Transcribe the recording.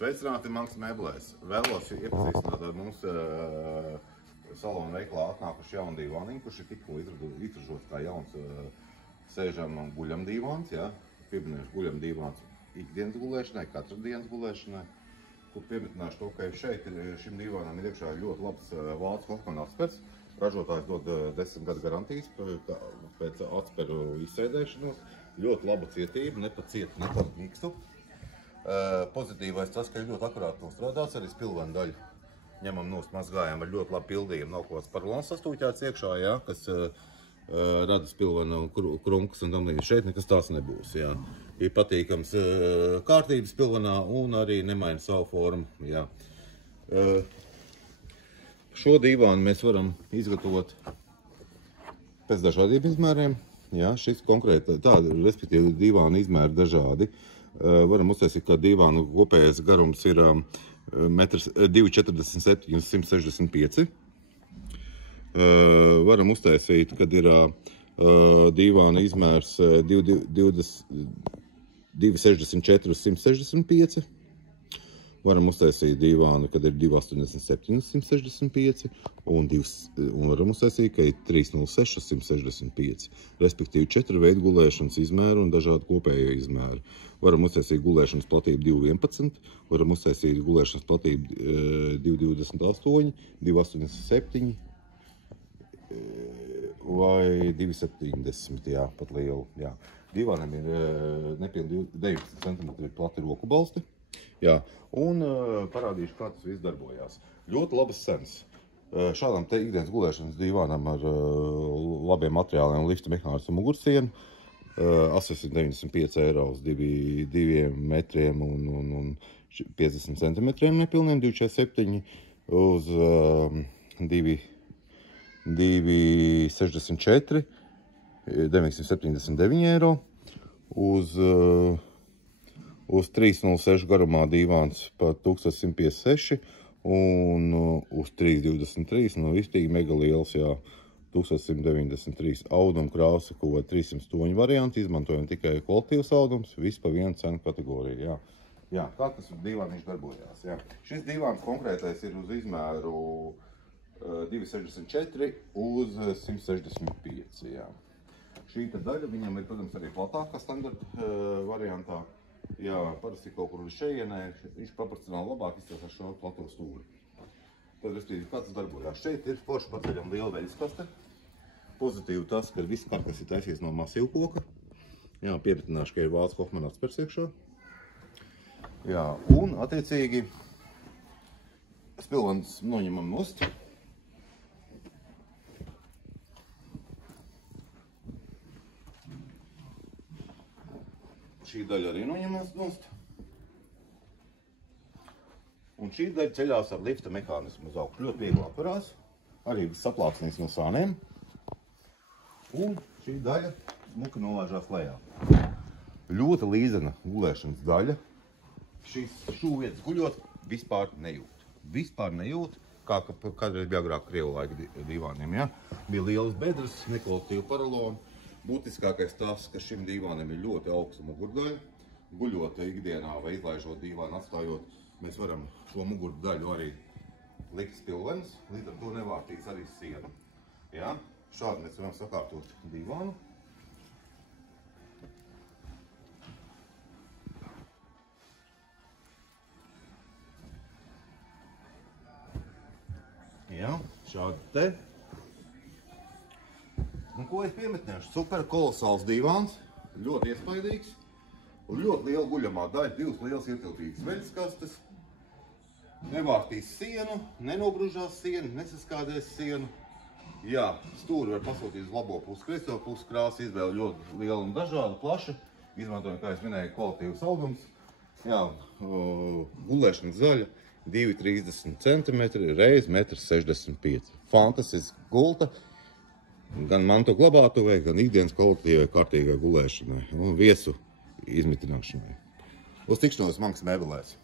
Sveicināti Mankas mēbelēs. Vēlos iepazīstināt ar mums salona veiklā atnākuši jaunu dīvāniņu, kurš ir tikko izražots kā jauns sēžam un guļam dīvāns. Pieminēšu guļam dīvāns ikdienas gulēšanai, katras dienas gulēšanai. Kur pieminēšu to, ka šeit šim dīvānam ir iekšā ļoti labs vācu Hoffmann atspers. Ražotājs dod 10 gadu garantijas pēc atsperu izsēdēšanos. Ļoti laba cietība, ne pat cieta, ne pat mīkstu. Pozitīvais tas, ka ir ļoti akurāti nostrādāts, arī spilvenu daļu ņemam nost, mazgājam ar ļoti labu pildījumu. Nav kaut kāds paralons sastūķēts iekšā, kas rada spilvenu krunkas un tam līdzīgi. Šeit nekas tās nebūs. Ir patīkams kārtības spilvenā un arī nemaina savu formu. Šo dīvānu mēs varam izgatavot pēc dažādiem izmēriem. Šis konkrēti tādi, respektīvi dīvānu izmēri dažādi. Varam uztaisīt, ka dīvānu kopējais garums ir 2,47 un 165. Varam uztaisīt, kad ir dīvāna izmērs 2,64 uz 165. Varam uztaisīt dīvānu, kad ir 2,87 uz 165, un varam uztaisīt, ka ir 3,06 uz 165, respektīvi 4 veidu gulēšanas izmēru un dažādi kopējo izmēru. Varam uztaisīt gulēšanas platību 2,11, varam uztaisīt gulēšanas platību 2,28, 2,87 vai 2,70, pat lielu. Dīvānam ir nepilni 19 cm plati roku balsti. Un parādīšu, kā tas viss darbojās. Ļoti labas cenas. Šādam te ikdienas gulēšanas dīvānam ar labiem materiāliem, lifta mehānismu mugursienu, 895 eiro uz 2 metriem un 50 centimetriem nepilniem, 247 uz 264, 979 eiro, uz 3,06 garumā dīvāns par 1156 un uz 3,23, riktīgi mega liels, 1193. Auduma krāsa, ko 300 toņu varianti, izmantojam tikai kvalitīvs audums, viss pa vienu cenu kategoriju. Kā tas dīvāniņš darbojās? Šis dīvāns konkrētais ir uz izmēru 2,64 uz 165. Šī daļa viņam ir, protams, arī platākā standarta variantā. Parasti kaut kur uz šejienē, viņš proporcionāli labāk izskatās šo plato stūri. Tad, respektīvi, kā tas darbojās? Šeit ir forši paceļam liela veļas kaste. Pozitīvi tas, ka viss karkas ir taisies no masīvu koka. Piemetināšu, ka ir vācu Hoffmann atspers iekšā. Un, attiecīgi, spilvenas noņemam nost. Šī daļa arī noņemās nost. Un šī daļa ceļās ar lifta mehānismu uz augšu. Ļoti viegli atverās. Arī saplāksnīs no sāniem. Un šī daļa smuki nolaižās lejā. Ļoti līdzena gulēšanas daļa. Šīs šūvietas guļot vispār nejūt. Vispār nejūt, kā kādreiz bija agrāk krievu laika dīvāniem. Bija lielas bedres, nekvalitīva paralona. Būtiskākais tas, ka šim dīvānam ir ļoti augsta mugurdaļa. Guļot ikdienā vai izlaižot dīvānu atstājot, mēs varam šo muguru daļu arī likt spilvenas, līdz ar to nevārtīs arī sienu. Šādi mēs varam sakārtot dīvānu. Šādi te. Un ko es piemetināšu? Super kolosāls dīvāns, ļoti iespaidīgs, un ļoti liela guļamā daļa, 2 lielas ietilpīgas veļas kastes. Nevārtīs sienu, nenobružās sienu, nesaskādēs sienu. Stūri var pasūtīt uz labo pusi, kreiso pusi, krāsa izvēle ļoti liela un dažāda, plaša. Izmantojam, kā es minēju, kvalitīvs audums. Gulēšanas zaļa 2,30 cm reiz 1,65 m. Fantastiska gulta. Gan mantu glabātuvei, gan ikdienas kvalitīvai kārtīgai gulēšanai un viesu izmitināšanai. Uz tikšanos Mankas mēbelēs!